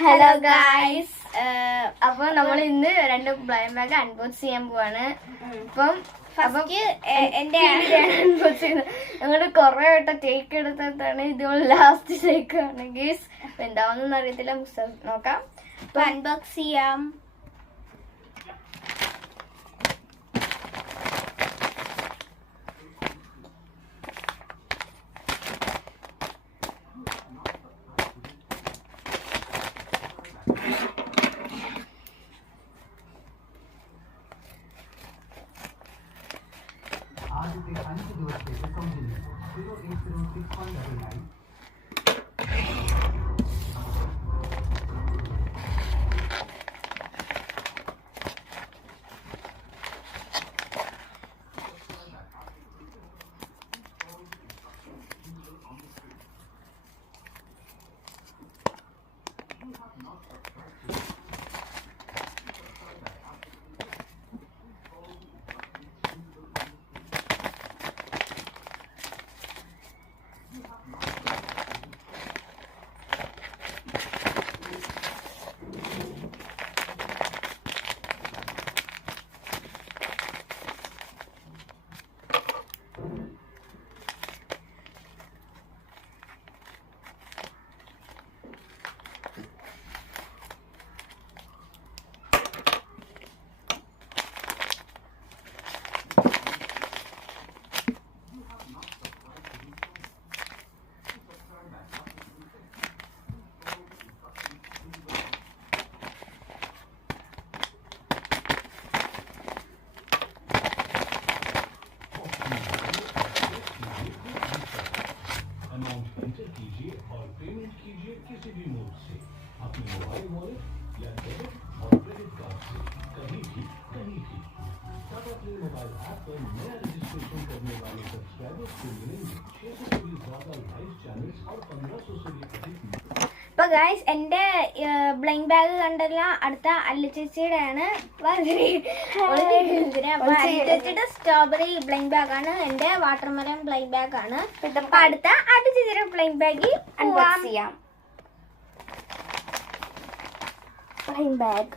Hello guys, അപ്പൊ നമ്മൾ ഇന്ന് രണ്ട് ബ്ലൈൻഡ് ബാഗ് അൺബോക്സ് ചെയ്യാൻ പോവാണ്. ഞങ്ങള് കൊറേ വട്ടം ടേക്ക് എടുത്തിട്ടാണ് ഇത് ലാസ്റ്റ് ടേക്ക് ആണ് ഗീസ്. എന്താവെന്നൊന്നും അറിയത്തില്ല, നോക്കാം. അപ്പൊ അൺബോക്സ് ചെയ്യാം. ആദ്യത്തെ 5 ദിവസത്തേക്ക് സൗജന്യം 0806199. कीजिए और पेमेंट कीजिए किसी भी मोड से, अपने मोबाइल वॉलेट या डेबिट और क्रेडिट कार्ड से, कहीं भी कहीं भी। टाटा प्ले मोबाइल ऐप पर नया रजिस्ट्रेशन करने वाले सब्सक्राइबर्स को मिलेंगे 600 से भी ज्यादा लाइव चैनल्स और 1500 से भी अधिक. അപ്പൊ ഗായ്സ്, എന്റെ ബ്ലൈൻഡ് ബാഗ് കണ്ടല്ല, അടുത്ത അല്ലു ചേച്ചിയുടെ ആണ്. ചേച്ചിയുടെ സ്ട്രോബെറി ബ്ലൈൻഡ് ബാഗ് ആണ്, എന്റെ വാട്ടർമെലൺ ബ്ലൈൻഡ് ബാഗ് ആണ്. അപ്പൊ അടുത്ത അല്ലു ചേച്ചിയുടെ ബ്ലൈൻഡ് ബാഗ് അൺബോക്സ് ചെയ്യാം. Blind bag